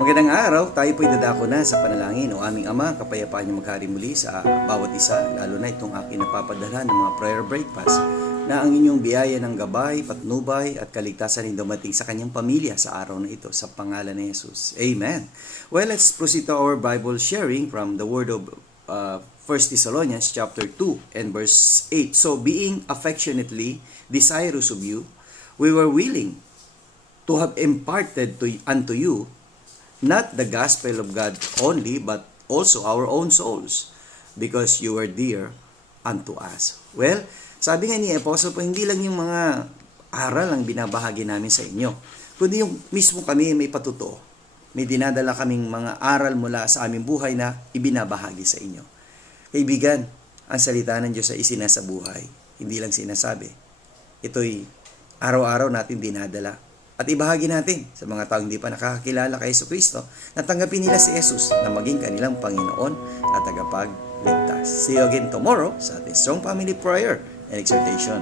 Magandang araw, tayo po'y dadako na sa panalangin. O aming Ama, kapayapaan niyo maghari muli sa bawat isa, lalo na itong aking napapadala ng mga prayer breakfast, na ang inyong biyaya ng gabay, patnubay at kaligtasan ay dumating sa kanyang pamilya sa araw na ito, sa pangalan ni Jesus. Amen. Well, let's proceed to our Bible sharing from the word of 1 Thessalonians chapter 2 and verse 8. So, being affectionately desirous of you, we were willing to have imparted unto you not the gospel of God only, but also our own souls, because you are dear unto us. Well, sabi nga ni Apostle po, hindi lang yung mga aral ang binabahagi namin sa inyo, kundi yung mismo kami may patuto. May dinadala kaming mga aral mula sa aming buhay na ibinabahagi sa inyo. Kaibigan, ang salita ng Diyos ay isinasabuhay, hindi lang sinasabi. Ito'y araw-araw natin dinadala. At ibahagi natin sa mga taong hindi pa nakakakilala kay Jesucristo na tanggapin nila si Jesus na maging kanilang Panginoon at tagapagligtas. See you again tomorrow sa ating Strong Family Prayer and Exhortation.